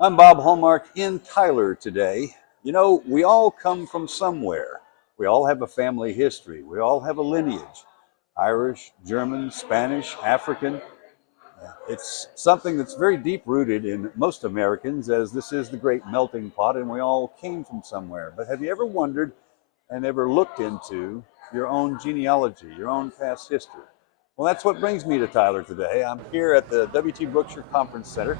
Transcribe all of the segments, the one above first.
I'm Bob Hallmark in Tyler today. You know, we all come from somewhere. We all have a family history. We all have a lineage. Irish, German, Spanish, African. It's something that's very deep rooted in most Americans, as this is the great melting pot and we all came from somewhere. But have you ever wondered and ever looked into your own genealogy, your own past history? Well, that's what brings me to Tyler today. I'm here at the W.T. Brookshire Conference Center,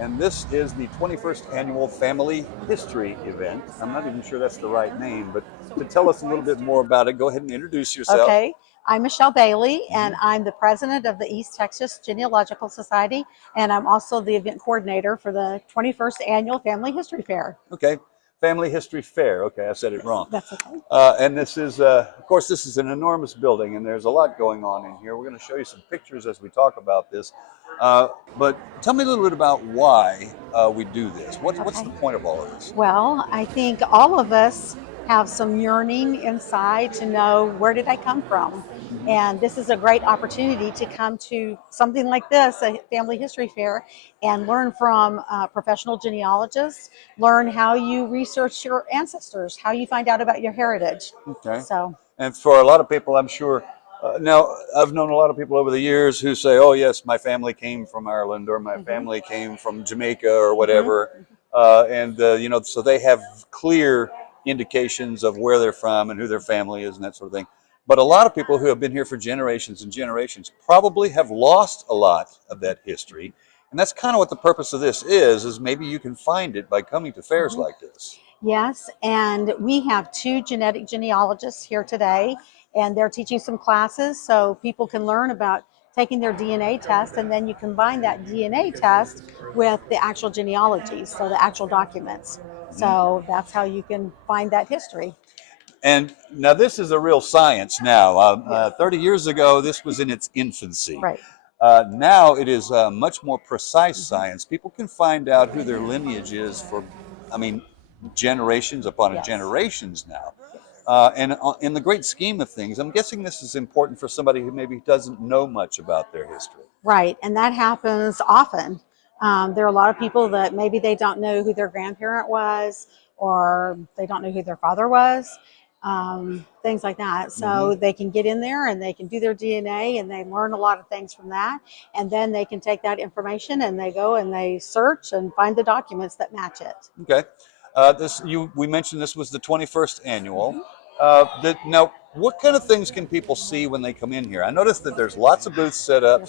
and this is the 21st Annual Family History Event. I'm not even sure that's the right name, but to tell us a little bit more about it, go ahead and introduce yourself. Okay, I'm Michelle Bailey, and I'm the president of the East Texas Genealogical Society, and I'm also the event coordinator for the 21st Annual Family History Fair. Okay, Family History Fair. Okay, I said it wrong. That's okay. And this is, of course, this is an enormous building, and there's a lot going on in here. We're going to show you some pictures as we talk about this. But tell me a little bit about why we do this. What's the point of all of this? Well, I think all of us have some yearning inside to know, where did I come from? And this is a great opportunity to come to something like this, a family history fair, and learn from professional genealogists, learn how you research your ancestors, how you find out about your heritage. Okay. So, and for a lot of people, I'm sure, now I've known a lot of people over the years who say, oh yes, my family came from Ireland, or my family came from Jamaica, or whatever. You know, so they have clear indications of where they're from and who their family is and that sort of thing. But a lot of people who have been here for generations and generations probably have lost a lot of that history. And that's kind of what the purpose of this is maybe you can find it by coming to fairs like this. yes, and we have two genetic genealogists here today, and they're teaching some classes so people can learn about taking their DNA test, and then you combine that DNA test with the actual genealogy, so the actual documents. So that's how you can find that history. And now this is a real science now. 30 years ago, this was in its infancy. Right. Now it is much more precise science. People can find out who their lineage is for, I mean, generations upon generations now. And in the great scheme of things, I'm guessing this is important for somebody who maybe doesn't know much about their history. Right, and that happens often. There are a lot of people that maybe they don't know who their grandparent was, or they don't know who their father was, things like that. So they can get in there and they can do their DNA, and they learn a lot of things from that. And then they can take that information and they go and they search and find the documents that match it. Okay. We mentioned this was the 21st annual. Now, what kind of things can people see when they come in here? I noticed that there's lots of booths set up.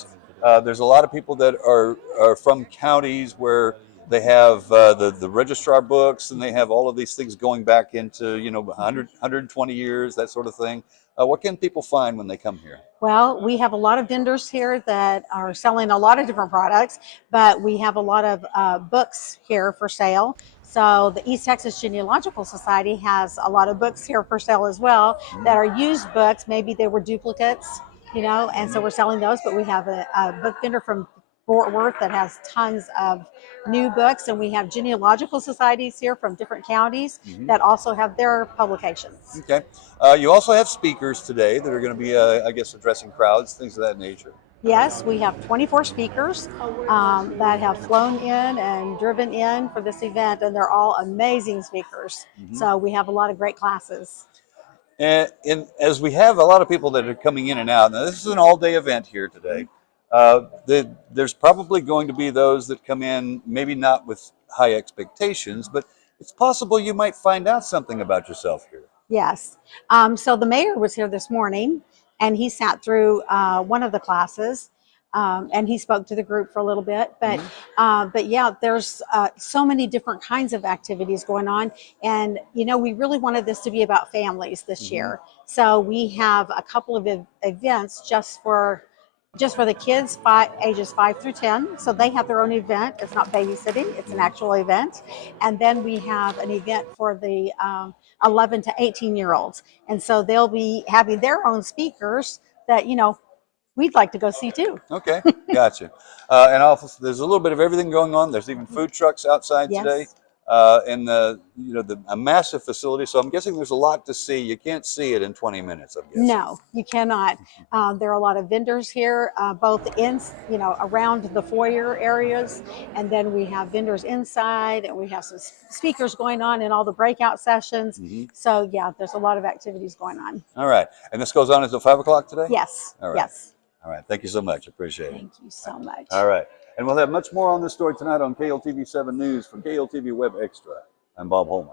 There's a lot of people that are from counties where they have the registrar books, and they have all of these things going back into, you know, 120 years, that sort of thing. What can people find when they come here? Well, we have a lot of vendors here that are selling a lot of different products, but we have a lot of books here for sale. So the East Texas Genealogical Society has a lot of books here for sale as well that are used books. Maybe they were duplicates, you know, and so we're selling those. But we have a book vendor from Fort Worth that has tons of new books, and we have genealogical societies here from different counties that also have their publications. Okay. You also have speakers today that are going to be, I guess, addressing crowds, things of that nature. Yes, we have 24 speakers that have flown in and driven in for this event, and they're all amazing speakers. So we have a lot of great classes. And as we have a lot of people that are coming in and out, now this is an all-day event here today. There's probably going to be those that come in, maybe not with high expectations, but it's possible you might find out something about yourself here. Yes. So the mayor was here this morning, and he sat through one of the classes, and he spoke to the group for a little bit. But yeah, there's so many different kinds of activities going on, and you know, we really wanted this to be about families this year. So we have a couple of events just for the kids, ages 5 through 10. So they have their own event. It's not babysitting, it's an actual event. And then we have an event for the 11 to 18-year-olds. And so they'll be having their own speakers that, you know, we'd like to go see too. Okay, gotcha. And also, there's a little bit of everything going on. There's even food trucks outside today. in the a massive facility. So I'm guessing there's a lot to see. You can't see it in 20 minutes. I'm guessing. No, you cannot. There are a lot of vendors here, both in, around the foyer areas, and then we have vendors inside, and we have some speakers going on in all the breakout sessions. So yeah, there's a lot of activities going on. All right, and this goes on until 5 o'clock today. Yes. All right. Yes. All right. Thank you so much. Appreciate it. Thank you so much. All right, and we'll have much more on this story tonight on KLTV 7 News. For KLTV Web Extra, I'm Bob Holmer.